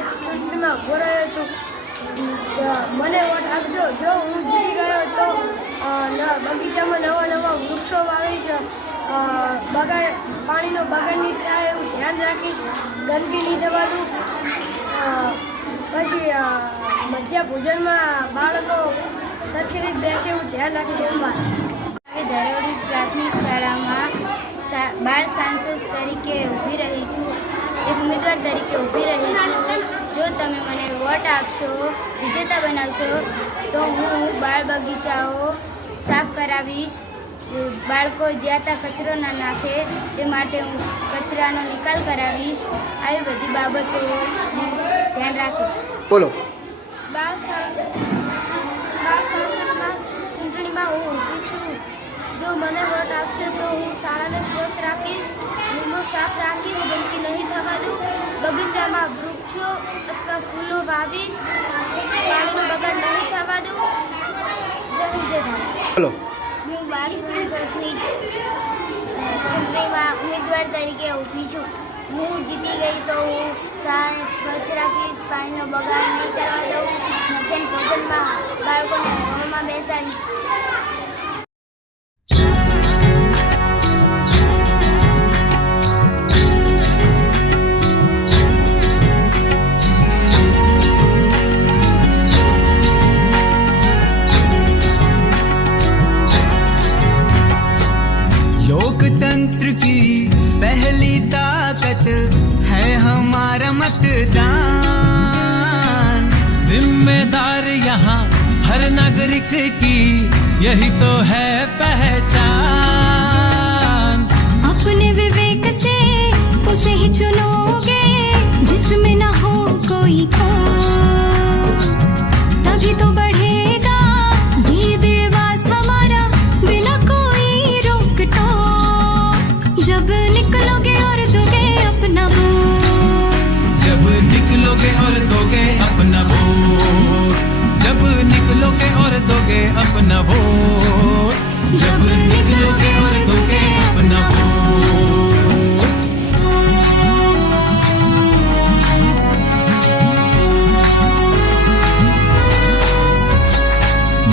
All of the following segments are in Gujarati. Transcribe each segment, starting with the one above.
ચૂંટણીમાં ઉભો રહ્યો છું. મને વોટ આપજો. જો હું જીતી ગયો તો બગીચામાં નવા વૃક્ષો વાવીશ, પાણીનો બગાડ નહીં થાય એવું ધ્યાન રાખીશ, ગંદકી નહીં થવા દઉં. પછી મધ્યા ભોજનમાં બાળકો સરખી રીતે બેસે એવું ધ્યાન રાખીશ. ધરોડી પ્રાથમિક શાળામાં બાળ સાંસદ તરીકે ઊભી રહી છું, એક ઉમેદવાર તરીકે ઊભી રહી છું. જો તમે મને વોટ આપશો, વિજેતા બનાવશો તો હું બાળ બગીચાઓ સાફ કરાવીશ. બાળકો જ્યાં ત્યાં કચરો ના નાખે તે માટે હું કચરાનો નિકાલ કરાવીશ. આવી બધી બાબતો હું ધ્યાન રાખીશ. બોલો. બાળ સાંસદમાં ચૂંટણીમાં હું ઊભી છું. જો મને વોટ આપશે તો હું શાળાને સ્વસ્થ રાખીશ, રૂમો સાફ રાખીશ, ગંદકી નહીં થવા દઉં, બગીચામાં વૃક્ષો અથવા ફૂલો વાવીશ, પાણીનો બગાડ નહીં થવા દઉં. જય ભારત. બોલો. હું બાળ સાંસદની ચૂંટણીમાં ઉમેદવાર તરીકે ઊભી છું. હું જીતી ગઈ તો હું શાળાને સ્વચ્છ રાખીશ, પાણીનો બગાડ નહીં કરવા દઉં, મધ્યાહન ભોજનમાં બાળકોને હોલમાં બેસાડીશ. लोकतंत्र की पहली ताकत है हमारा मतदान। जिम्मेदार यहाँ हर नागरिक की यही तो है पहचान। अपने विवेक से उसे ही चुनोगे जिसमें ना हो कोई खोट, तभी तो बढ़ेगा ये देवास हमारा बिना कोई रोक टोक। जब निकलोगे और दोगे अपना वोट, जब निकलोगे और दोगे अपना वोट, जब निकलोगे और दोगे अपना वोट, जब निकलोगे और दोगे अपना वोट।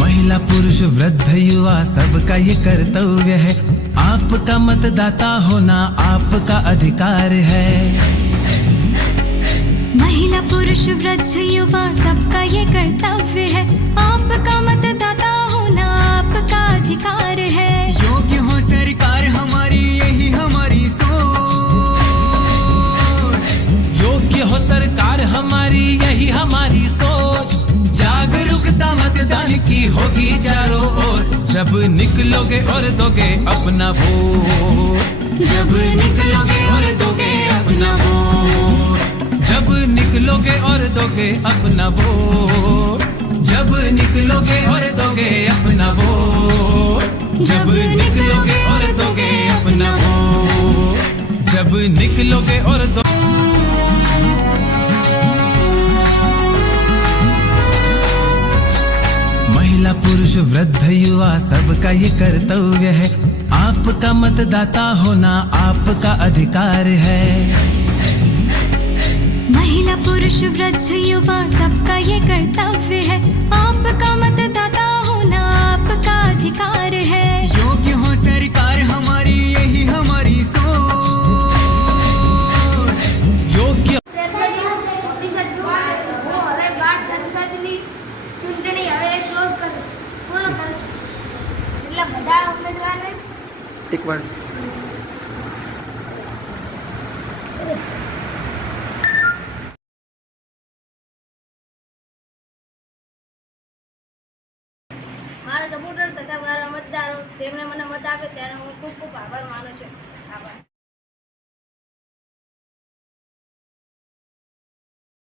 महिला पुरुष वृद्ध युवा सबका ये कर्तव्य है, आपका मतदाता होना आपका अधिकार है। महिला पुरुष वृद्ध युवा सबका ये कर्तव्य है, आपका मतदाता होना आपका अधिकार है। योग्य हो सरकार हमारी यही हमारी सोच, योग्य हो सरकार हमारी यही हमारी सोच। जागरूकता मतदान की होगी चारों ओर, जब निकलोगे और दोगे अपना वोट, जब निकलोगे और दोगे अपना वोट, जब निकलोगे और दोगे अपना वोट, जब निकलोगे और दोगे अपना वोट, जब निकलोगे और दोगे अपना वोट, जब निकलोगे और दो। महिला पुरुष वृद्ध युवा सबका ये कर्तव्य है, आपका मतदाता होना आपका अधिकार है। महिला पुरुष वृद्ध युवा सबका ये कर्तव्य है, आपका मतदाता होना आपका अधिकार है। योग्य हो सरकार हमारी यही हमारी सोच, योग्य। હવે બાળ સંસદની ચૂંટણી હવે ક્લોઝ કરું છું, પૂર્ણ કરું છું. એટલે બધા ઉમેદવારને એક વાર મારા સપોર્ટર તથા મારા મતદારો તેમણે મને મત આપ્યો ત્યારે હું ખૂબ ખૂબ આભાર માનું છું. આભાર.